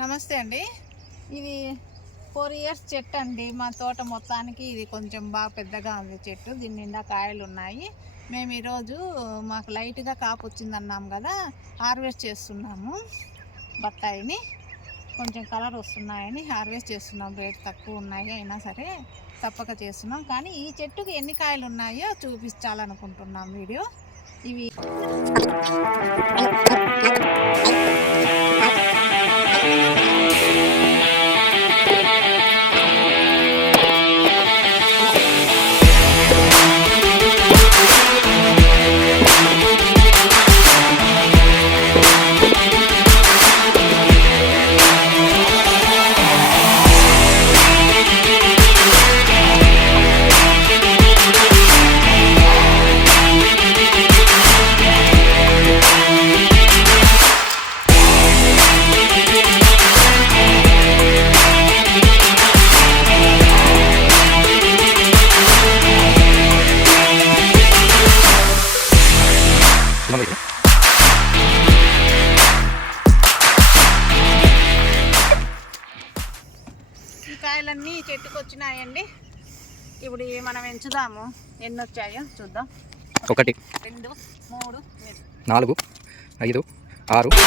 నమస్తే అండి. ఇది 4 ఇయర్స్ చెట్టు అండి. మా తోట మొత్తానికి ఇది కొంచెం బాగా పెద్దగా ఉంది చెట్టు. దీని నిండా కాయలు ఉన్నాయి. మేము ఈరోజు మాకు లైట్గా కాపు వచ్చిందన్నాం కదా, హార్వెస్ట్ చేస్తున్నాము. బత్తాయిని కొంచెం కలర్ వస్తున్నాయని హార్వెస్ట్ చేస్తున్నాం. రేట్ తక్కువ ఉన్నాయి అయినా సరే తప్పక చేస్తున్నాం. కానీ ఈ చెట్టుకి ఎన్ని కాయలు ఉన్నాయో చూపించాలనుకుంటున్నాం వీడియో. ఇవి కాయలన్నీ చెట్టుకు వచ్చినాయండి. ఇప్పుడు మనం ఎంచుదాము. ఎన్ని వచ్చాయో చూద్దాం. 1 2 3 4 5 6 92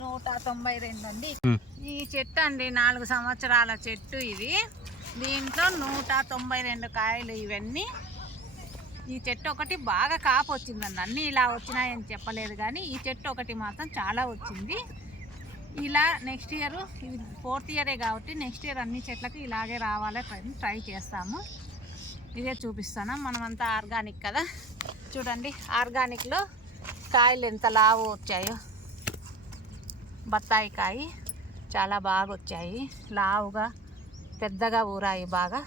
93 192 అండి. ఈ చెట్టు అండి 4 సంవత్సరాల చెట్టు ఇది. దీంట్లో 192 కాయలు ఇవన్నీ. ఈ చెట్టు ఒకటి బాగా కాపు వచ్చిందండి. అన్నీ ఇలా వచ్చినాయని చెప్పలేదు, కానీ ఈ చెట్టు ఒకటి మాత్రం చాలా వచ్చింది. ఇలా నెక్స్ట్ ఇయర్, ఇది 4th ఇయరే కాబట్టి నెక్స్ట్ ఇయర్ అన్ని చెట్లకి ఇలాగే రావాలని ట్రై చేస్తాము. ఇదే చూపిస్తాను. మనమంతా ఆర్గానిక్ కదా, చూడండి ఆర్గానిక్లో కాయలు ఎంత లావు వచ్చాయో. బత్తాయి కాయ చాలా బాగా వచ్చాయి, లావుగా పెద్దగా ఊరాయి బాగా.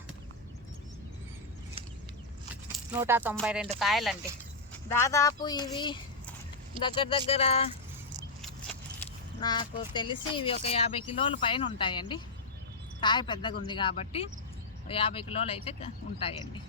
192 కాయలండి. దాదాపు ఇవి దగ్గర నాకు తెలిసి ఇవి ఒక 50 కిలోల పైన ఉంటాయండి. కాయ పెద్దగా ఉంది కాబట్టి 50 కిలోలు అయితే ఉంటాయండి.